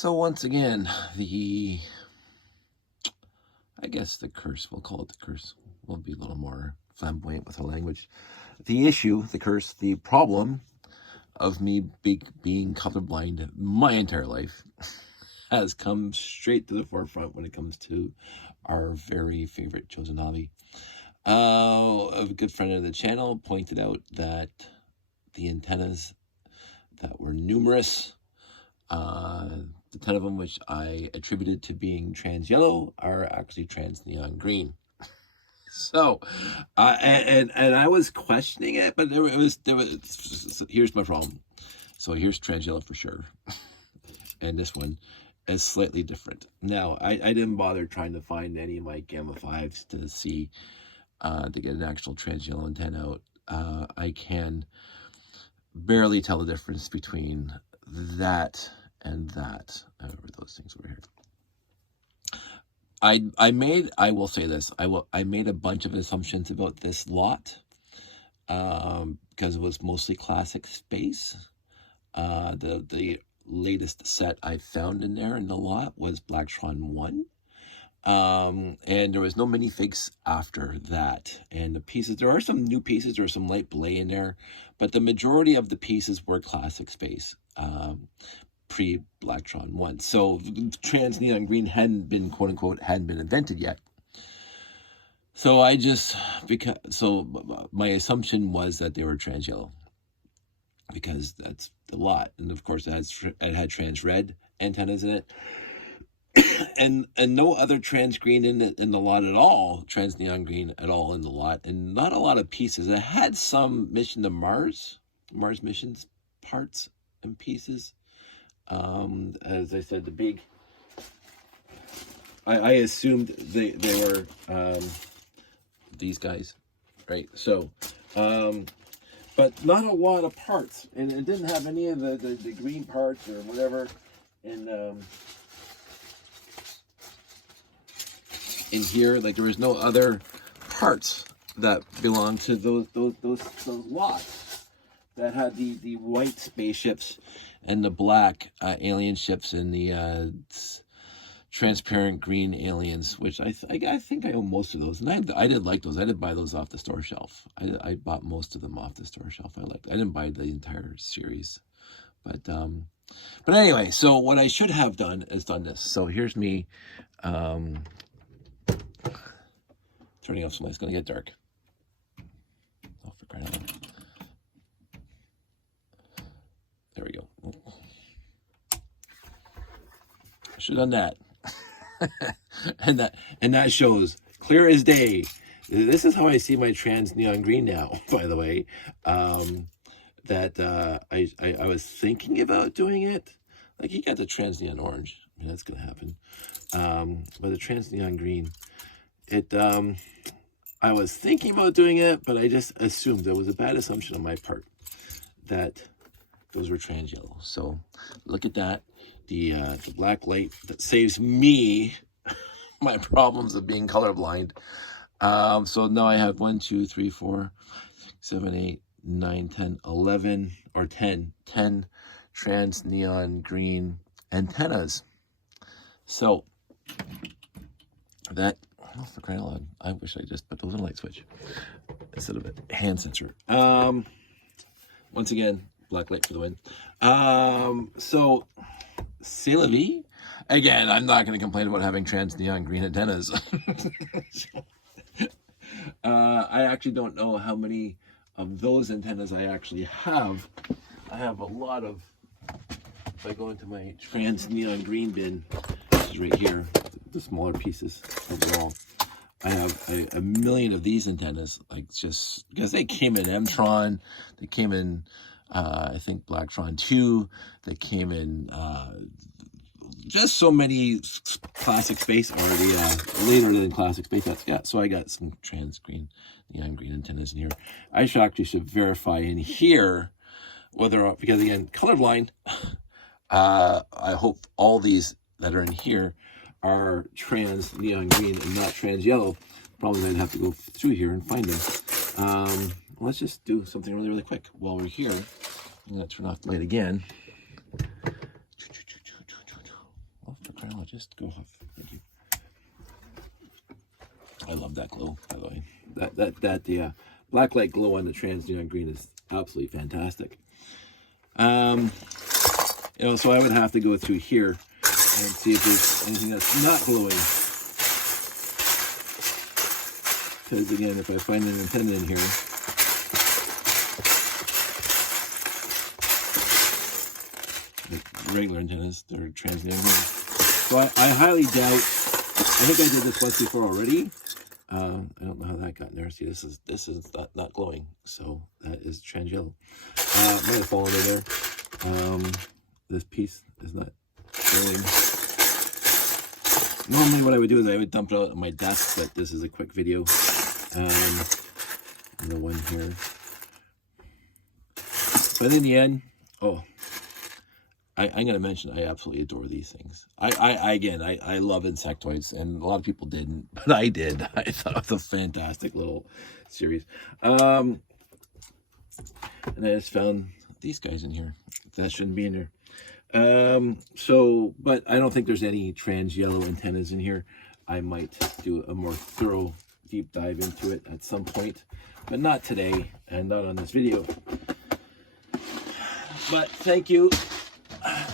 So once again, I guess the curse, we'll call it the curse. We'll be a little more flamboyant with our language. The issue, the curse, the problem of me being colorblind my entire life has come straight to the forefront when it comes to our very favorite chosen hobby. A good friend of the channel pointed out that the antennas that were numerous, the 10 of them which I attributed to being trans yellow are actually trans neon green. So, and I was questioning it, but there was here's my problem. So here's trans yellow for sure, and this one is slightly different. Now, I didn't bother trying to find any of my Gamma 5s to see, to get an actual trans yellow antenna out. I can barely tell the difference between that and that. Over those things over here. I will say this, I made a bunch of assumptions about this lot, because it was mostly classic space. The latest set I found in there in the lot was Blacktron 1. And there was no minifigs after that. And the pieces, there are some new pieces, there are some light belay in there, but the majority of the pieces were classic space, pre-Blacktron 1. So trans neon green hadn't been, quote unquote, hadn't been invented yet. So my assumption was that they were trans yellow, because that's the lot. And of course it had trans red antennas in it. and no other trans green in the lot at all, trans neon green at all in the lot, and not a lot of pieces. It had some mission to Mars missions parts and pieces. As I said, the big, I assumed they were these guys, right? So, but not a lot of parts, and it didn't have any of the green parts or whatever in here. Like, there was no other parts that belonged to those lots that had the white spaceships and the black alien ships and the transparent green aliens, which I think I own most of those. And I did like those. I did buy those off the store shelf. I bought most of them off the store shelf. I didn't buy the entire series. But anyway, so what I should have done is done this. So here's me turning off some lights. It's going to get dark. Oh, for crying out loud. There we go. I should have done that. and that shows clear as day. This is how I see my trans neon green now, by the way. That I was thinking about doing it. Like, you got the trans neon orange. I mean, that's gonna happen. But the trans neon green, I was thinking about doing it, but I just assumed, it was a bad assumption on my part that those were trans yellow. So look at that. The black light that saves me my problems of being colorblind. So now I have 1, 2, 3, 4, 7, 8, 9, 10, 11, or 10 trans neon green antennas. So that, oh, for crying out loud, I wish I just put those in a light switch instead of a hand sensor. Once again, black light for the win. So c'est la vie. Again, I'm not going to complain about having trans neon green antennas. I actually don't know how many of those antennas I actually have. I have a lot of, if I go into my trans neon green bin, which is right here, the smaller pieces overall, I have a million of these antennas, like, just because they came in Mtron, they came in I think Blacktron 2, they came in just so many classic space already, later than classic space. So I got some trans green, neon green antennas in here. I should verify in here whether, because again, colorblind, I hope all these that are in here are trans neon green and not trans yellow. Probably I'd have to go through here and find them. Let's just do something really, really quick while we're here. I'm going to turn off the light again. just go off. Thank you. I love that glow, by the way. The black light glow on the trans neon green is absolutely fantastic. You know, so I would have to go through here and see if there's anything that's not glowing. Because again, if I find an antenna in here, regular antennas, they're trans neon green. So I highly doubt. I think I did this once before already. I don't know how that got in there. See, this is not glowing, so that is trans yellow. I'm gonna fall under there. This piece is not glowing. Normally, what I would do is I would dump it out on my desk, but this is a quick video. The one here, but in the end, I'm going to mention I absolutely adore these things. I love insectoids, and a lot of people didn't, but I did. I thought it was a fantastic little series. And I just found these guys in here. That shouldn't be in there. But I don't think there's any trans yellow antennas in here. I might do a more thorough deep dive into it at some point, but not today and not on this video. But thank you.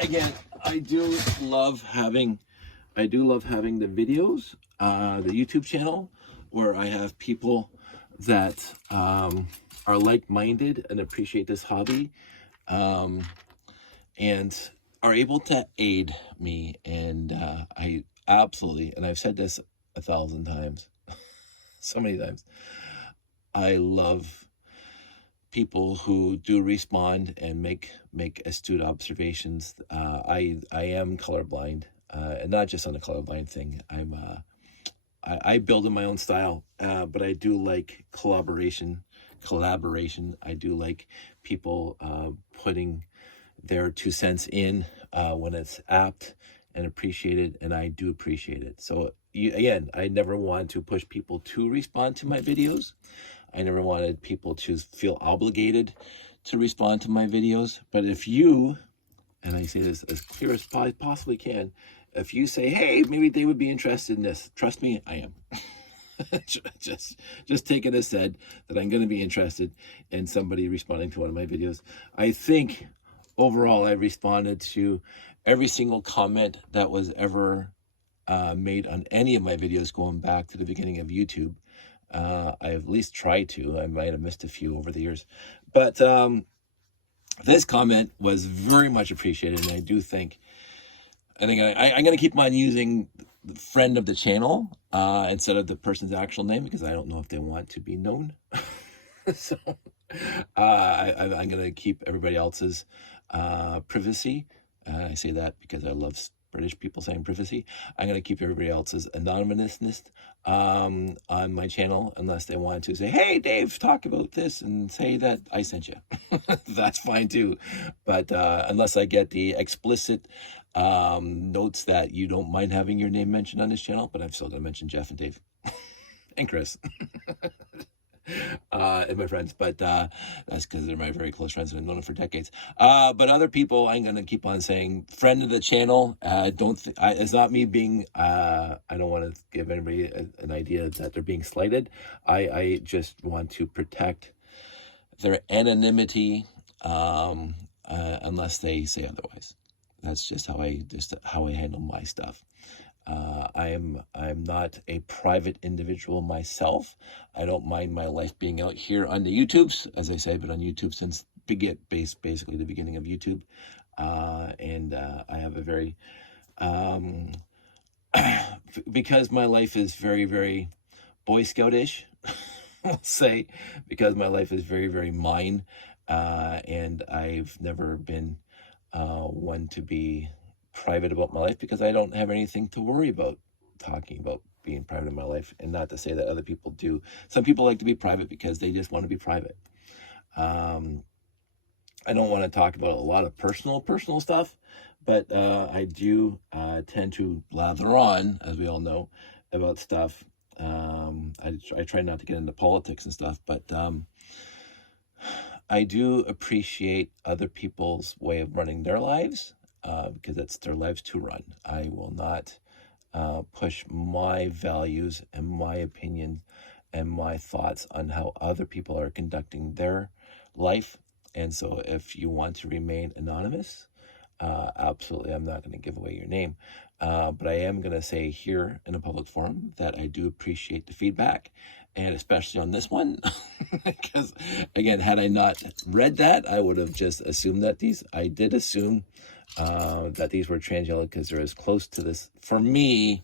Again, I do love having the videos, the YouTube channel, where I have people that are like-minded and appreciate this hobby, and are able to aid me. And I absolutely, and I've said this 1,000 times, so many times, I love people who do respond and make astute observations. I am colorblind, and not just on the colorblind thing. I build in my own style, but I do like collaboration. I do like people putting their 2 cents in when it's apt and appreciated, and I do appreciate it. So again, I never want to push people to respond to my videos. I never wanted people to feel obligated to respond to my videos. But if you, and I say this as clear as I possibly can, if you say, hey, maybe they would be interested in this, trust me, I am. just take it as said that I'm going to be interested in somebody responding to one of my videos. I think overall I responded to every single comment that was ever made on any of my videos going back to the beginning of YouTube. I at least tried to. I might have missed a few over the years, but this comment was very much appreciated, and I think I'm going to keep on using the friend of the channel instead of the person's actual name, because I don't know if they want to be known. So I'm going to keep everybody else's privacy. I say that because I love British people saying privacy. I'm going to keep everybody else's anonymousness on my channel, unless they want to say, hey, Dave, talk about this, and say that I sent you. That's fine too. But unless I get the explicit notes that you don't mind having your name mentioned on this channel, but I'm still going to mention Jeff and Dave and Chris. And my friends, but that's because they're my very close friends and I've known them for decades. But other people, I'm going to keep on saying friend of the channel. It's not me being, I don't want to give anybody an idea that they're being slighted. I just want to protect their anonymity unless they say otherwise. That's just how I handle my stuff. I'm not a private individual myself. I don't mind my life being out here on the YouTubes. As I say, I've been on YouTube since basically the beginning of YouTube. And I have a very, because my life is very, very Boy Scout-ish, I'll say, because my life is very, very mine. And I've never been one to be private about my life, because I don't have anything to worry about talking about being private in my life. And not to say that other people do. Some people like to be private because they just want to be private. I don't want to talk about a lot of personal stuff, but I do tend to lather on, as we all know, about stuff. I try not to get into politics and stuff, but I do appreciate other people's way of running their lives. because it's their lives to run. I will not push my values and my opinions and my thoughts on how other people are conducting their life. And so if you want to remain anonymous, absolutely, I'm not going to give away your name. But I am going to say here in a public forum that I do appreciate the feedback, and especially on this one, because again, had I not read that, I would have just assumed that I did assume that these were trans yellow because they're as close to this for me.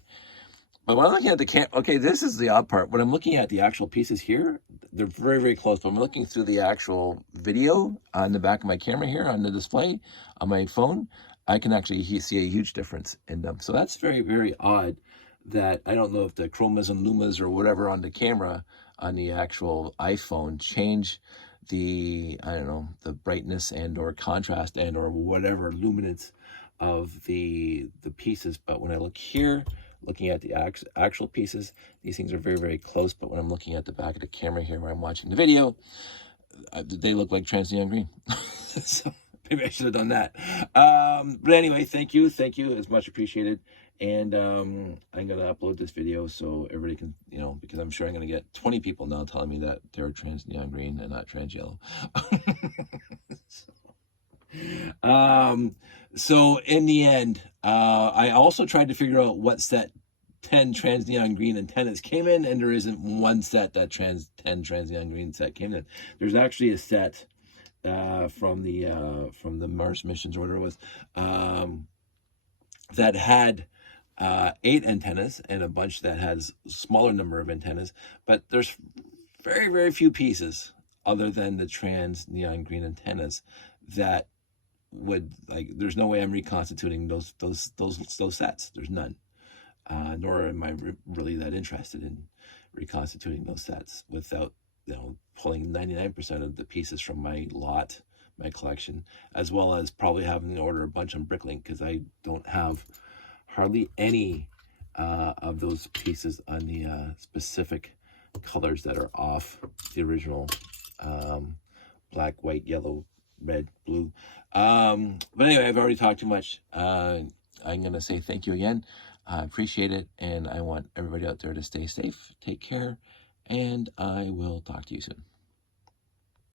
But when I'm looking at the okay, this is the odd part. When I'm looking at the actual pieces here, they're very, very close. But I'm looking through the actual video on the back of my camera here on the display on my phone, I can actually see a huge difference in them. So that's very, very odd that I don't know if the chromas and lumas or whatever on the camera on the actual iPhone change the, I don't know, the brightness and or contrast and or whatever luminance of the pieces. But when I look here, looking at the actual pieces, these things are very, very close. But when I'm looking at the back of the camera here where I'm watching the video, they look like trans neon green. So maybe I should have done that. But anyway, thank you. It's much appreciated. And I'm going to upload this video so everybody can, because I'm sure I'm going to get 20 people now telling me that they're trans neon green and not trans yellow. So in the end, I also tried to figure out what set 10 trans neon green antennas came in, and there isn't one set that 10 trans neon green set came in. There's actually a set from the Mars missions or whatever it was that had 8 antennas and a bunch that has smaller number of antennas, but there's very, very few pieces other than the trans neon green antennas that would, like, there's no way I'm reconstituting those sets. There's none. Nor am I really that interested in reconstituting those sets without, pulling 99% of the pieces from my lot, my collection, as well as probably having to order a bunch on Bricklink because I don't have hardly any of those pieces on the specific colors that are off the original black, white, yellow, red, blue. But anyway, I've already talked too much. I'm going to say thank you again. I appreciate it, and I want everybody out there to stay safe, take care, and I will talk to you soon.